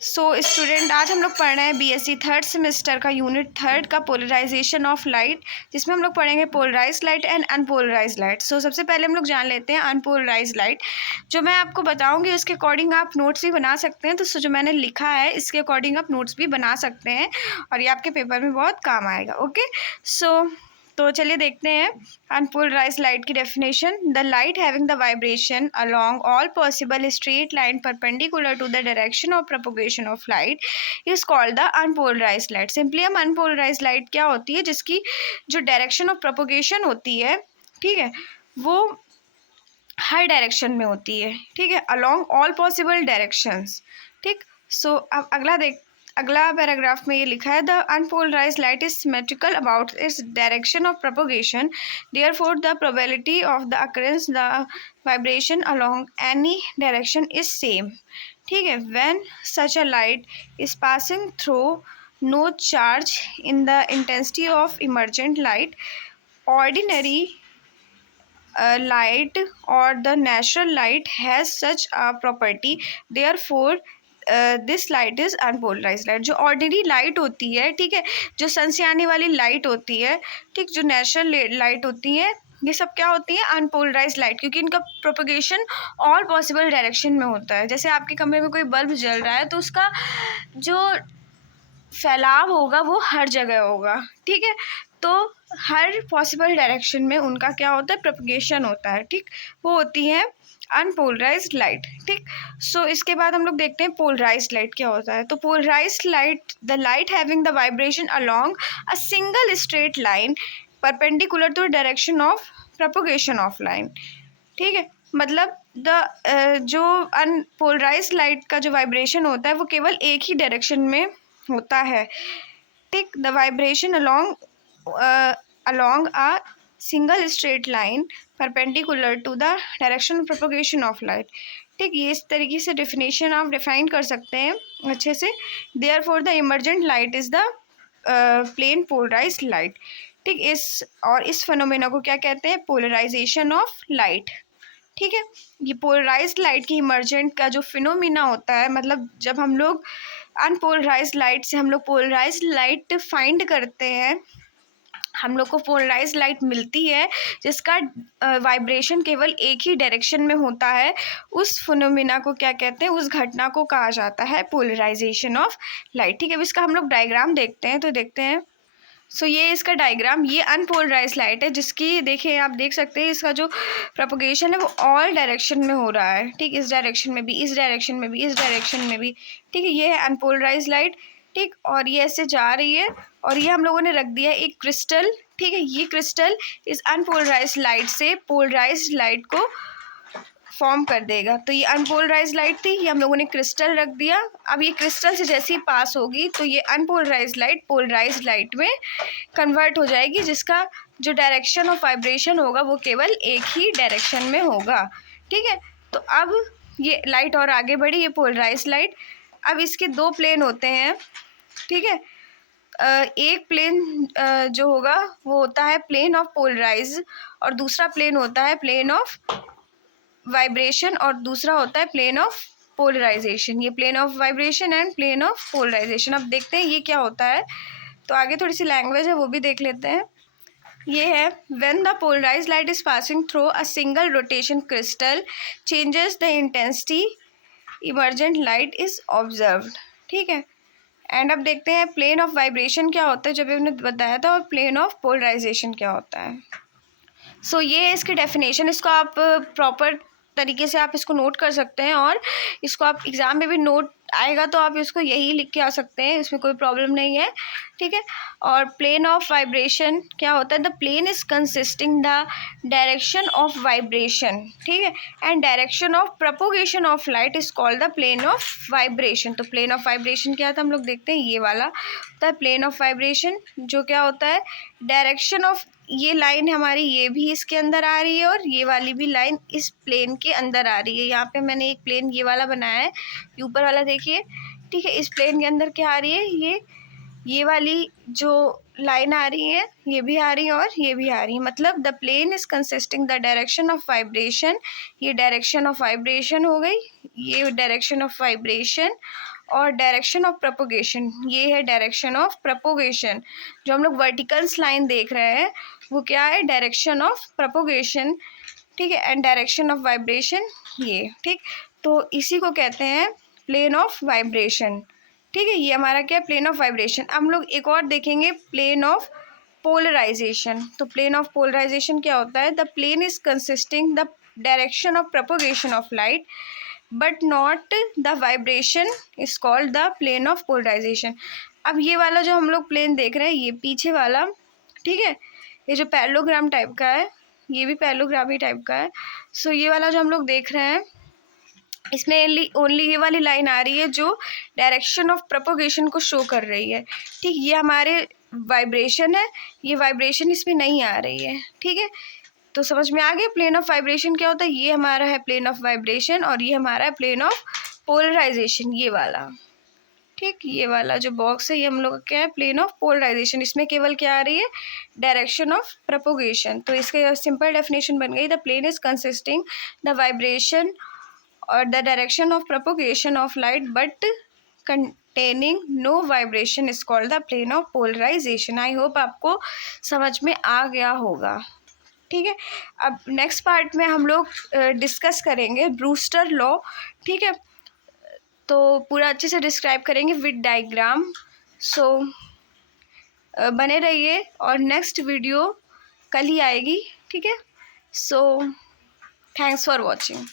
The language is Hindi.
सो स्टूडेंट, आज हम लोग पढ़ रहे हैं बीएससी थर्ड सेमेस्टर का यूनिट थर्ड का पोलराइजेशन ऑफ लाइट, जिसमें हम लोग पढ़ेंगे polarize light and unpolarize light. So सबसे पहले हम लोग जान लेते हैं अनपोलराइज लाइट। जो मैं आपको बताऊंगी उसके अकॉर्डिंग आप नोट्स भी बना सकते हैं। तो जो मैंने लिखा है इसके अकॉर्डिंग आप नोट्स भी बना सकते हैं और ये आपके पेपर में बहुत काम आएगा। ओके, तो चलिए देखते हैं अनपोलराइज लाइट की definition. The light having the vibration along all possible straight line perpendicular to the direction of propagation of light is called the unpolarise light. Simply हम अनपोलराइज लाइट क्या होती है, जिसकी जो डायरेक्शन ऑफ प्रोपोगेशन होती है, ठीक है, वो हर डायरेक्शन में होती है, ठीक है, अलोंग ऑल पॉसिबल डायरेक्शंस। ठीक, सो अब अगला पैराग्राफ में ये लिखा है, the unpolarise light is symmetrical about its direction of propagation, therefore the probability of the occurrence the vibration along any direction is same. ठीक है, when such a light is passing through no change in the intensity of emergent light, ordinary light or the natural light has such a property, therefore this light is unpolarise light. जो ऑर्डिनरी लाइट होती है, ठीक है, जो सन से आने वाली लाइट होती है, ठीक, जो नेचुरल लाइट होती है, ये सब क्या होती है, अनपोलराइज लाइट, क्योंकि इनका प्रोपगेशन ऑल पॉसिबल डायरेक्शन में होता है। जैसे आपके कमरे में कोई बल्ब जल रहा है तो उसका जो फैलाव होगा वो हर जगह होगा, ठीक है, तो हर पॉसिबल डायरेक्शन में उनका क्या होता है, प्रोपगेशन होता है, ठीक, वो होती है अनपोलराइज्ड लाइट। ठीक, सो इसके बाद हम लोग देखते हैं पोलराइज्ड लाइट क्या होता है। तो polarised light, the light having the vibration along a single straight line perpendicular to direction of propagation of line. ठीक है, मतलब जो अनपोलराइज्ड लाइट का जो वाइब्रेशन होता है वो केवल एक ही डायरेक्शन में होता है। ठीक, the vibration along a single straight line perpendicular to the direction of propagation of light। ठीक, ये इस तरीके से डेफिनेशन आप डिफाइन कर सकते हैं अच्छे से। therefore the emergent light is the plane polarised light. ठीक, इस फिनोमेना को क्या कहते हैं, पोलराइजेशन ऑफ लाइट। ठीक है, ये पोलराइज्ड लाइट की इमर्जेंट का जो फिनोमिना होता है, मतलब जब हम लोग अनपोलराइज्ड लाइट से हम लोग पोलराइज्ड लाइट फाइंड करते हैं, हम लोग को पोलराइज्ड लाइट मिलती है जिसका वाइब्रेशन केवल एक ही डायरेक्शन में होता है, उस फिनोमिना को क्या कहते हैं, उस घटना को कहा जाता है पोलराइजेशन ऑफ लाइट। ठीक है, अब इसका हम लोग डायग्राम देखते हैं, तो देखते हैं। सो ये इसका डायग्राम, ये अनपोलराइज लाइट है जिसकी देखिए आप देख सकते हैं इसका जो प्रोपगेशन है वो ऑल डायरेक्शन में हो रहा है। ठीक, इस डायरेक्शन में भी, इस डायरेक्शन में भी, इस डायरेक्शन में भी। ठीक है, ये है अनपोलराइज लाइट। ठीक, और ये ऐसे जा रही है और ये हम लोगों ने रख दिया एक क्रिस्टल। ठीक है, ये क्रिस्टल इस अनपोलराइज लाइट से पोलराइज लाइट को फॉर्म कर देगा। तो ये अनपोलराइज लाइट थी, ये हम लोगों ने क्रिस्टल रख दिया। अब ये क्रिस्टल से जैसे ही पास होगी तो ये अनपोलराइज लाइट पोलराइज लाइट में कन्वर्ट हो जाएगी, जिसका जो डायरेक्शन ऑफ वाइब्रेशन होगा वो केवल एक ही डायरेक्शन में होगा। ठीक है, तो अब ये लाइट और आगे बढ़ी, ये पोलराइज लाइट। अब इसके दो प्लेन होते हैं। ठीक है, एक प्लेन जो होगा वो होता है प्लेन ऑफ पोलराइज और दूसरा प्लेन होता है प्लेन ऑफ वाइब्रेशन और दूसरा होता है प्लेन ऑफ पोलराइजेशन। ये plane of vibration and plane of polarisation. अब देखते हैं ये क्या होता है, तो आगे थोड़ी सी लैंग्वेज है वो भी देख लेते हैं। ये है, when the polarise light is passing through a single rotation crystal changes the intensity emergent light is observed. ठीक है, एंड अब देखते हैं प्लेन ऑफ वाइब्रेशन क्या होता है, जब हमने बताया था, और प्लेन ऑफ पोलराइजेशन क्या होता है। सो ये है इसकी डेफिनेशन। इसको आप प्रॉपर तरीके से आप इसको नोट कर सकते हैं और इसको आप एग्ज़ाम में भी नोट आएगा तो आप इसको यही लिख के आ सकते हैं, इसमें कोई प्रॉब्लम नहीं है। ठीक है, और प्लेन ऑफ वाइब्रेशन क्या होता है, the plane is consisting the direction of vibration. ठीक है, and direction of propagation of light is called the plane of vibration. तो प्लेन ऑफ वाइब्रेशन क्या था, हम लोग देखते हैं ये वाला होता है प्लेन ऑफ वाइब्रेशन, जो क्या होता है, डायरेक्शन ऑफ, ये लाइन हमारी ये भी इसके अंदर आ रही है और ये वाली भी लाइन इस प्लेन के अंदर आ रही है। यहाँ पे मैंने एक प्लेन ये वाला बनाया है, ऊपर वाला देखिए। ठीक है, इस प्लेन के अंदर क्या आ रही है, ये वाली जो लाइन आ रही है ये भी आ रही है और ये भी आ रही है, मतलब the plane is consisting the direction of vibration, ये डायरेक्शन ऑफ वाइब्रेशन हो गई, ये डायरेक्शन ऑफ वाइब्रेशन, और डायरेक्शन ऑफ प्रोपोगेशन ये है डायरेक्शन ऑफ प्रोपोगेशन। जो हम लोग वर्टिकल्स लाइन देख रहे हैं वो क्या है, डायरेक्शन ऑफ प्रोपोगेशन, ठीक है, एंड डायरेक्शन ऑफ वाइब्रेशन ये, ठीक। तो इसी को कहते हैं प्लेन ऑफ वाइब्रेशन, ठीक है। ये हमारा क्या है, प्लेन ऑफ वाइब्रेशन। अब हम लोग एक और देखेंगे, प्लेन ऑफ पोलराइजेशन। तो प्लेन ऑफ पोलराइजेशन क्या होता है, the plane is consisting the direction of propagation of light but not the vibration is called the plane of polarisation. अब ये वाला जो हम लोग प्लेन देख रहे हैं ये पीछे वाला, ठीक है, ये जो पैरेललोग्राम टाइप का है ये भी पैरेललोग्राम ही टाइप का है। सो ये वाला जो हम लोग देख रहे हैं इसमें ओनली ये वाली लाइन आ रही है जो डायरेक्शन ऑफ प्रोपोगेशन को शो कर रही है, ठीक। ये हमारे वाइब्रेशन है, ये वाइब्रेशन इसमें नहीं आ रही है, ठीक है। तो समझ में आ गया प्लेन ऑफ वाइब्रेशन क्या होता है। ये हमारा है प्लेन ऑफ वाइब्रेशन और ये हमारा है प्लेन ऑफ पोलराइजेशन, ये वाला, ठीक। ये वाला जो बॉक्स है ये हम लोग का क्या है, प्लेन ऑफ पोलराइजेशन। इसमें केवल क्या आ रही है, डायरेक्शन ऑफ प्रोपोगेशन। तो इसका सिंपल डेफिनेशन बन गई, the plane is consisting the vibration और the direction of propagation of light but containing no vibration is called the plane of polarization. I hope आपको समझ में आ गया होगा, ठीक है। अब नेक्स्ट पार्ट में हम लोग डिस्कस करेंगे ब्रूस्टर लॉ, ठीक है। तो पूरा अच्छे से डिस्क्राइब करेंगे विद डायग्राम। सो बने रहिए और नेक्स्ट वीडियो कल ही आएगी, ठीक है। So thanks for watching.